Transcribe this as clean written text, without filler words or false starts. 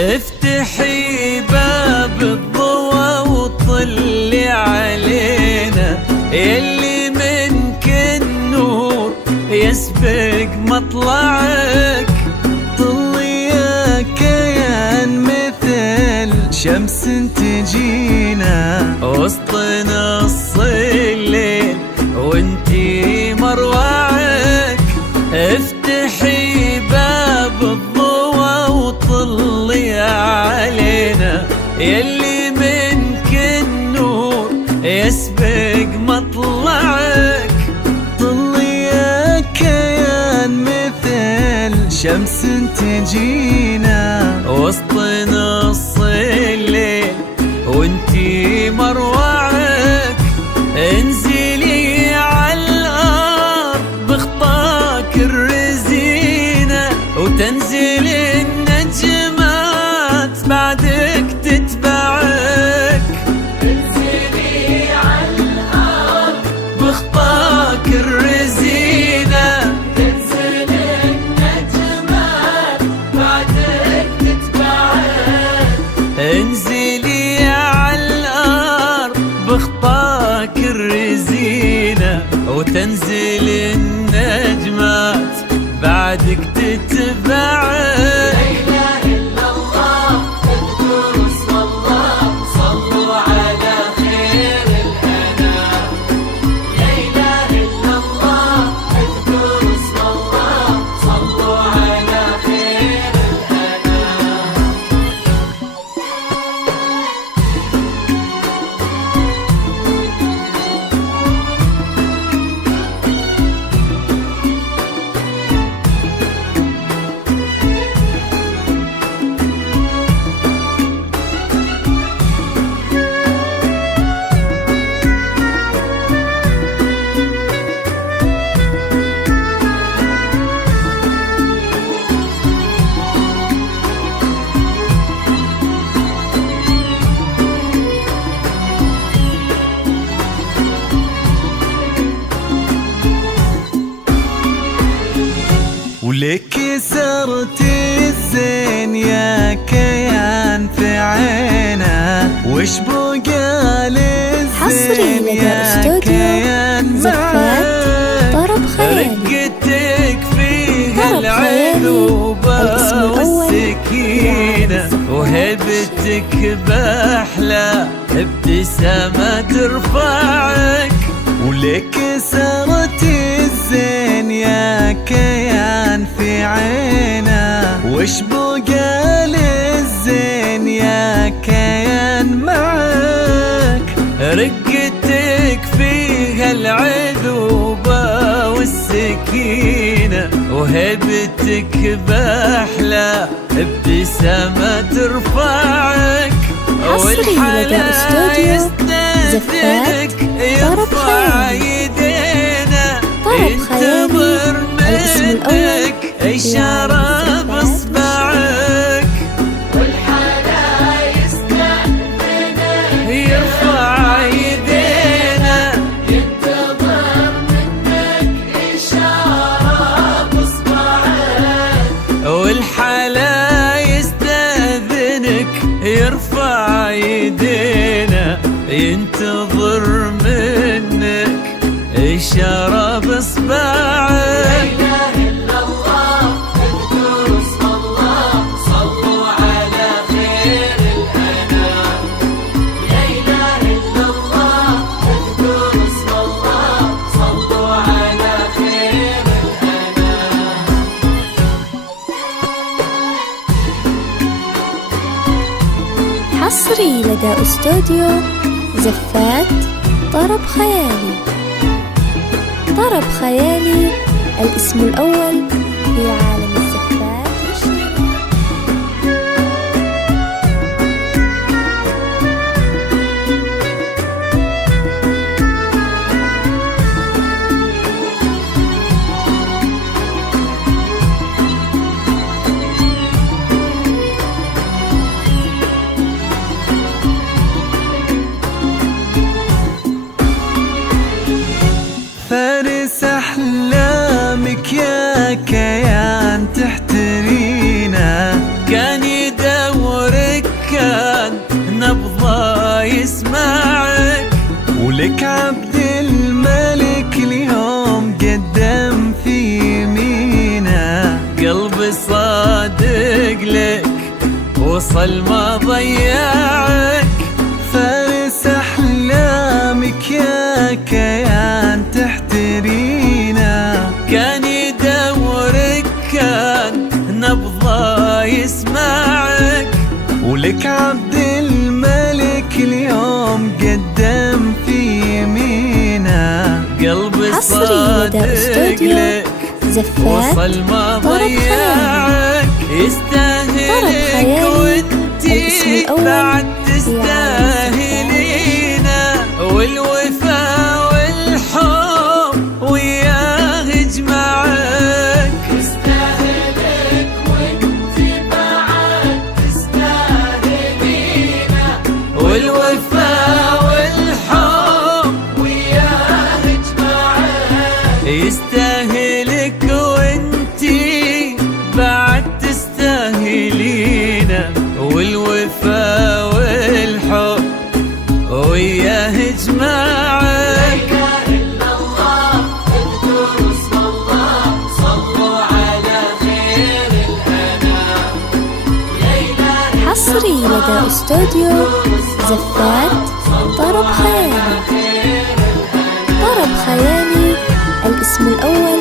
افتحي باب الضوى وطلي علينا، يلي منك النور يسبق مطلعك. طلي يا كيان مثل شمس تجينا وسط نص الليل وانتي مروعك. افتحي باب الضوى وطلي علينا، يلي منك النور يسبق مطلعك. طلي يا كيان مثل شمس تجينا وسط نص الليل وانتي مروعك. انزلي عالارض بخطاك الرزينة وتنزل النجمات بعدك تتبعك. انزلي عالارض بخطاك الرزينة تنزل النجمات بعدك تتبعك. انزلي عالارض بخطاك الرزينة وتنزل النجمات بعدك تتبعك. ولك سرت الزين يا كيان في عينه، وش بقى للزين يا كيان معاك. طرب خيالي رقتك فيها العذوبة والسكينة وهبتك بأحلى ابتسامة ترفعك. ولك سرت الزين يا كيان في عينه، وش بقى للزين يا كيان معاك. رقتك فيها العذوبة والسكينة وهبتك بأحلى ابتسامة ترفعك. والحلا زفات طرب يدينا طرب خيالي الاسم الأول إشارة بإصبعك. والحلا يستأذنك يرفع يدينا ينتظر منك إشارة بإصبعك. والحلا يستأذنك يرفع يدينا ينتظر منك إشارة بإصبعك. لا إله إلا الله اذكروا اسم الله صلوا على خير الأنام. لا إله إلا الله اذكروا اسم الله صلوا على خير الأنام. حصري لدى استوديو زفات طرب خيالي. طرب خيالي الاسم الأول في عالم الزفات والشيرين. فارس أحلامك يا كيان لك وصل ما ضيعك. فارس أحلامك يا كيان تحترينا، كان يدورك كان نبضه يسمعك. ولك عبد الملك اليوم قدم في يمينا. قلبي حصري لدى صادق أستوديو لك زفات وصل ما طرب خيالي. ضيعك. طرب يستاهلك خيالي وانتي الاسم الأول بعد في تستاهلينا. والوفا والحب وياه يجمعك. يستاهلك وانتي بعد تستاهلينا. والوفا والحب وياه يجمعك. يستاهلك وانتي بعد تستاهلينا. والوفا والحب وياه يجمعك. لا إله إلا الله اذكروا اسم الله صلوا على خير الأنام. حصري لدى أستوديو زفات طرب خيالي. طرب خيالي الاسم الأول